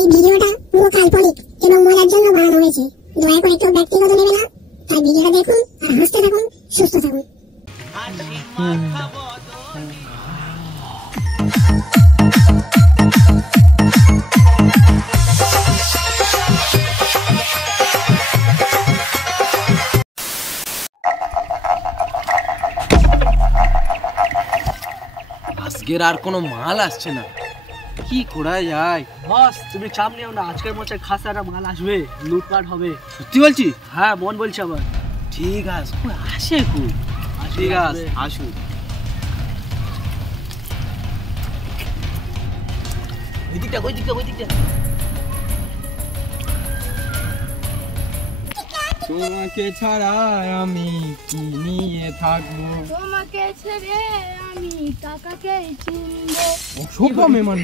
এই ভিডিওটা পুরো কাল্পনিক এবং মজার জন্য বানানো হয়েছে। দয়া করে কেউ ব্যক্তিগত নেবে না। তাই ভিডিওটা দেখুন আর হাসতে থাকুন, সুস্থ থাকুন। আজকের আর কোনো মাল আসছে না, কি করা যায়? বস তুমি চাপ নিও না, আজকের মধ্যে খাসা একটা মাল আসবে, লুটপাট হবে। সত্যি বলছি? হ্যাঁ মন বলছে আবার। ঠিক আছে, আসে খুব ঠিক আছে, আসুন। তোমাকে ছাড়া আমি কি নিয়ে থাকবো, তোমাকে ছেড়ে আমি কাকাকে চিনবো। অসভ্য মেমান।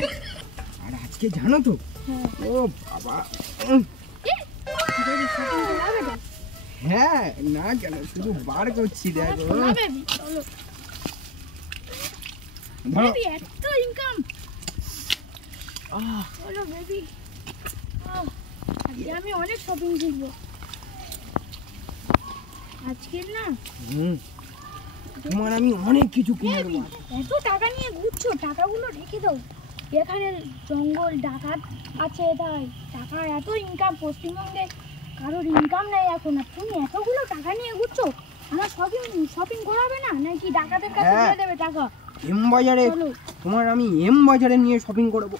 আর আজকে জানো তো, ও বাবা, হ্যাঁ না কেন শুধু বার করছি, দেখো ধরো। এত ইনকাম, চলো বেবি, আজকে আমি অনেক শপিং করবো আজকে না। তোমার আমি অনেক কিছু কিনে দেবো। এত টাকা নিয়ে ঘুরছো, টাকাগুলো রেখে দাও। এখানে জঙ্গল ডাকাত আছে, তাই টাকা এত ইনকাম। পশ্চিমবঙ্গে কারোর ইনকাম নেই এখন, আর তুমি এতগুলো টাকা নিয়ে ঘুরছো। আমার শপিং করাবে না নাকি ডাকাতের কাছে দিয়ে দেবে টাকা? এম বাজারে তোমার আমি এম বাজারে নিয়ে শপিং করবো।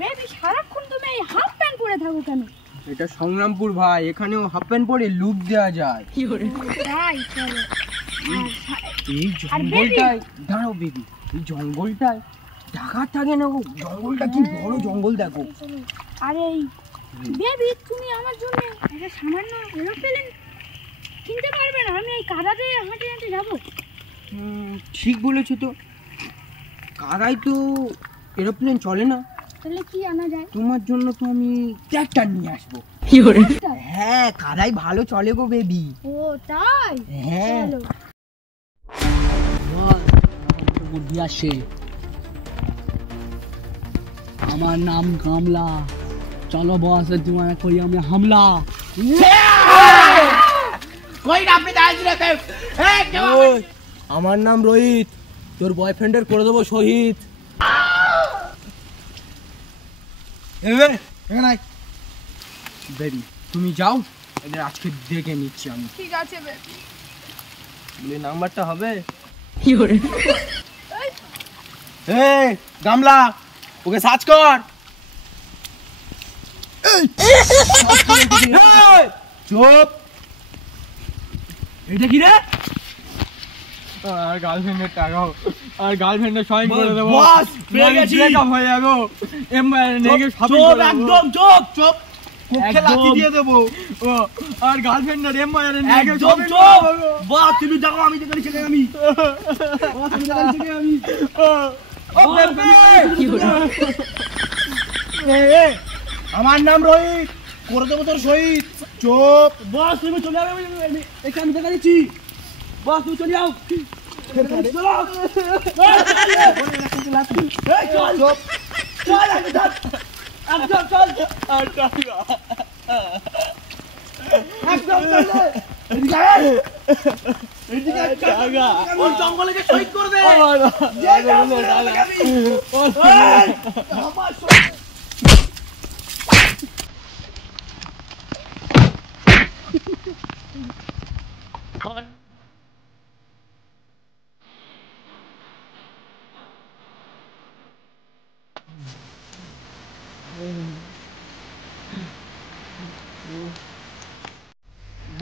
বেবি সারাক্ষণ তুমি এই হাফ প্যান্ট পরে থাকো কেন? এটা সংগ্রামপুর ভাই, এখানেও হাফ প্যান্ট পরে লুক দেওয়া যায়। তাই চলো। এই জঙ্গলটায় দাঁড়াও বেবি, এই জঙ্গলটায় ডাকাত থাকে না, জঙ্গলটা কি বড় জঙ্গল দেখো। আরে বেবি তুমি আমার জন্য একটা সামান্য এরোপ্লেন কিনতে পারবে না? আমি এই কাদাতে হাঁটে হাঁটে যাবো। ঠিক বলেছো তো, কাদায় তো এরোপ্লেন চলে না। তাহলে কি আনা যায়? তোমার জন্য তো আমি ট্র্যাক্টর নিয়ে আসবো। হ্যাঁ কাদায় ভালো চলে গো বেবি। ও তাই? হ্যাঁ চলো। বুদ্ধি আসে, আমার নাম গামলা, চলো বস তোমার করি আমরা হামলা। আমার নাম রোহিত, তোর বয়ফ্রেন্ডের করে দেবো শহীদ। বেবি তুমি যাও, এদের আজকে দেখে নিচ্ছি আমি। ঠিক আছে বেবি। বলি নাম্বারটা হবে। এই গামলা, ওকে সার্চ কর। চুপ। এটা কি রে? আর গার্লফ্রেন্ডের টাকাও, আর গার্লফ্রেন্ডের সইন করে দেবো। বস পেয়ে গেছি। ব্রেকআপ হয়ে যাবে, নেগে শপিং চুপ, করে দেবো। একদম চুপ চুপ। কোকে লাথি দিয়ে দেবো। ও আর গার্লফ্রেন্ডের এমআইআর নেগে একদম শপিং চুপ। করে দেবো। বাহ তুমি দেখো, আমি যেখানে ছেলে আমি আমার নাম রোহিত, করে দেবো তোর শহীদ। চুপ। বস তুমি চলে যাবে, এখানে আমি দেখা দিচ্ছি। বস তুমি চলে যাও। জঙ্গলে যে শহীদ করে দে।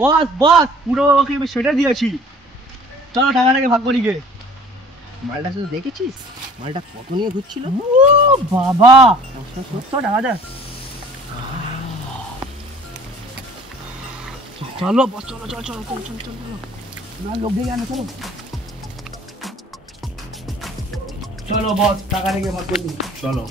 বস বস পুরো ওকে আমি সেটা দিয়েছি, চলো টাকাটাকে ভাগ করি গে। মালটা শুধু দেখেছিস, মালটা কত নিয়ে ঘুরছিল। ও বাবা 700 টাকা দেয়। চলো বস, চলো চলো চলো চলো চলো চলো, না লোক দেখে আনো, চলো চলো বস টাকা রেখে ভাগ করি। চলো।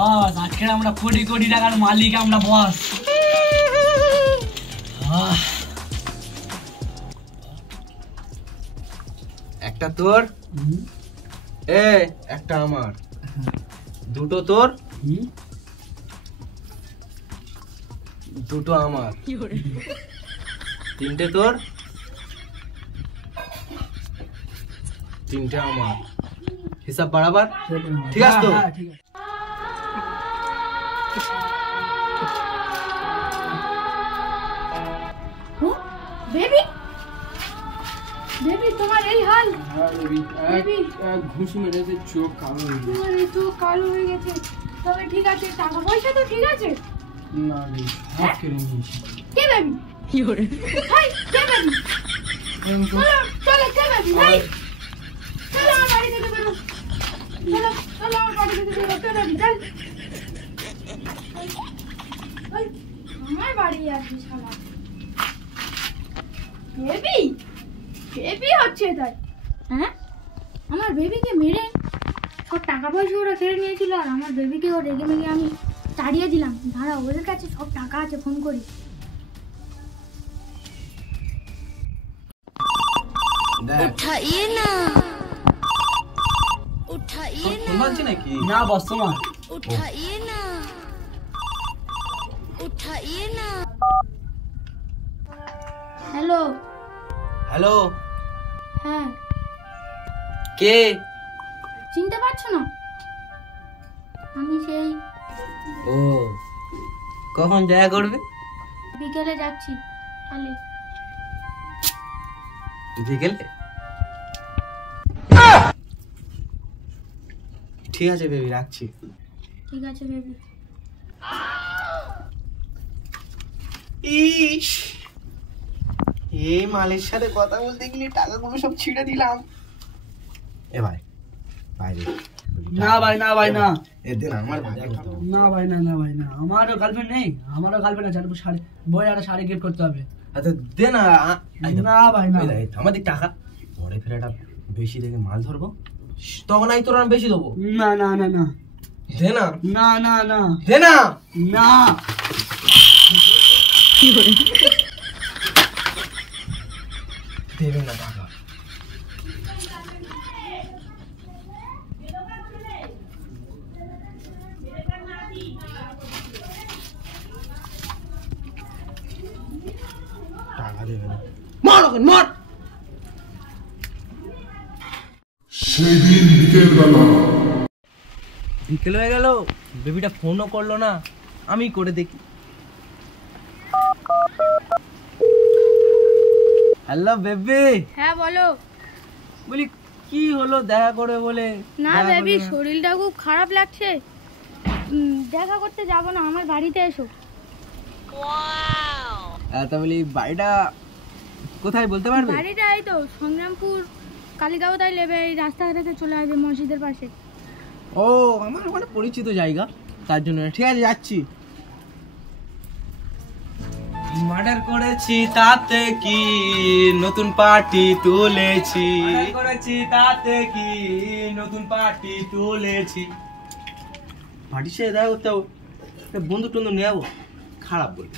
বস আজকে আমরা কোটি কোটি টাকার মালিক আমরা বস। একটা তোর একটা আমার, দুটো তোর দুটো আমার, তিনটে তোর তিনটে আমার, হিসাব বরাবর ঠিক আছে তো? ঠিক আছে। বেবি বেবি তোমার এই হাল, বেবি ঘুষি মেরেছে, চোখ কালো হয়ে গেছে। তোমার এই চোখ কালো হয়ে গেছে। তবে ঠিক আছে, টাকা পয়সা তো ঠিক আছে? না রে, হাত কেড়ে নিয়েছি। কে বেবি? হাই কে বেবি? চলো চলো কে বেবি? হাই চলো আমার বাড়ি থেকে বেরো, চলো চলো আমার বাড়ি থেকে বেরো, কে বেবি? চল হাই আমার বাড়ি আসবি শালা। বেবি বেবি হচ্ছে তাই? হ্যাঁ আমার বেবিকে মেরে সব টাকা পয়সা ওরা কেড়ে নিয়েছিল, আর আমার বেবিকে ও রেগে মেগে আমি তাড়িয়ে দিলাম। দাঁড়া, ওদের কাছে সব টাকা আছে, ফোন করি। उठाइए ना, उठाइए ना, বলছি নাকি? না বস তোমার उठाइए ना, उठाइए ना। হ্যালো হ্যালো, হ্যাঁ কে? চিনতে পারছো না? আমি সেই ও, কখন দেখা করবে? বিকেলে যাচ্ছি তাহলে। বিকেলে? ঠিক আছে বেবি, রাখছি। ঠিক আছে বেবি। ইস, এই মালের সাথে কথা বলতে গেলে টাকাগুলো সব ছিঁড়ে দিলাম। এ ভাই বাইরে। না ভাই না ভাই না এদের আমার না ভাই না না ভাই না, আমারও গার্লফ্রেন্ড নেই, আমারও গার্লফ্রেন্ড আছে। শাড়ি বই একটা শাড়ি গিফট করতে হবে। আচ্ছা দে না। না ভাই না আমাদের টাকা পরে ফেরাটা বেশি দেখে মাল ধরবো, তখন আই তোর বেশি দেবো। না না না না দে না না না না দে না না দেবে না টাকা। টাকা দেবে না। মার ওকে, মার। সেদিন বিকেলবেলা বিকেল হয়ে গেল, বেবিটা ফোনও করলো না, আমি করে দেখি। Hello baby. হ্যাঁ বলো। বলি কি হলো, দেখা করে বলে? না বেবি, শরীরটা খুব খারাপ লাগছে, দেখা করতে যাব না, আমার বাড়িতে এসো। তা বলি বাড়িটা কোথায় বলতে পারবে? বাড়িটা এই তো সংগ্রামপুর কালীগাঁও, তাই নেবে, এই রাস্তা থেকে চলে আসবে মসজিদের পাশে। ও, আমার ওখানে পরিচিত জায়গা, তার জন্য। ঠিক আছে, যাচ্ছি। মার্ডার করেছি তাতে কি, নতুন পার্টি তুলেছি। করেছি তাতে কি, নতুন পার্টি তুলেছি। পার্টি সে দেখা করতে হবে, বন্ধু টন্ধু নিয়ে যাবো, খারাপ বলি।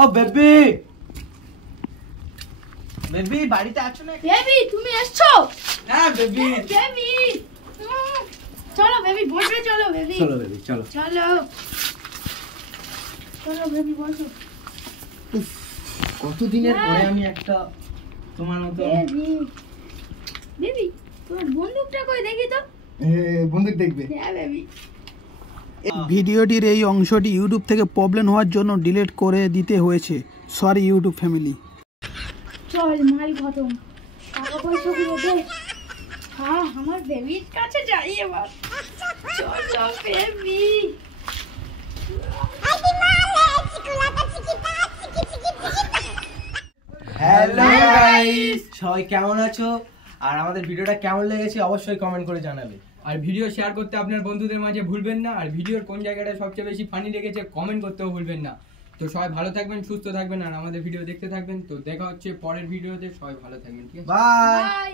ও বেবি, বেবি বাড়িতে আছো না? বেবি তুমি এসছো? হ্যাঁ বেবি। বেবি চলো বেবি, বসে চলো বেবি। চলো বেবি, চলো চলো চলো বেবি, বসো। কতদিনের পরে আমি একটা তোমার মতো। বেবি বেবি তোমার বন্দুকটা কই দেখি তো। বন্দুক দেখবে? হ্যাঁ বেবি। ভিডিওটির এই অংশটি ইউটিউব থেকে প্রবলেম হওয়ার জন্য ডিলিট করে দিতে হয়েছে। Sorry YouTube family. চল মাল খতম, টাকা পয়সা গুলো দে। হ্যাঁ আমার বেবির কাছে যাই এবার। চল চল বেবি। হ্যালো গাইস, সবাই কেমন আছো? আর আমাদের ভিডিওটা কেমন লেগেছে অবশ্যই কমেন্ট করে জানাবে। আর ভিডিও শেয়ার করতে আপনার বন্ধুদের মাঝে ভুলবেন না। আর ভিডিওর কোন জায়গাটা সবচেয়ে বেশি ফানি লেগেছে কমেন্ট করতেও ভুলবেন না। তো তো সবাই ভালো থাকবেন, সুস্থ থাকবেন, আর আমাদের ভিডিও দেখতে থাকবেন। তো দেখা হচ্ছে পরের ভিডিওতে, সবাই ভালো থাকবেন, ঠিক আছে? বাই। বাই।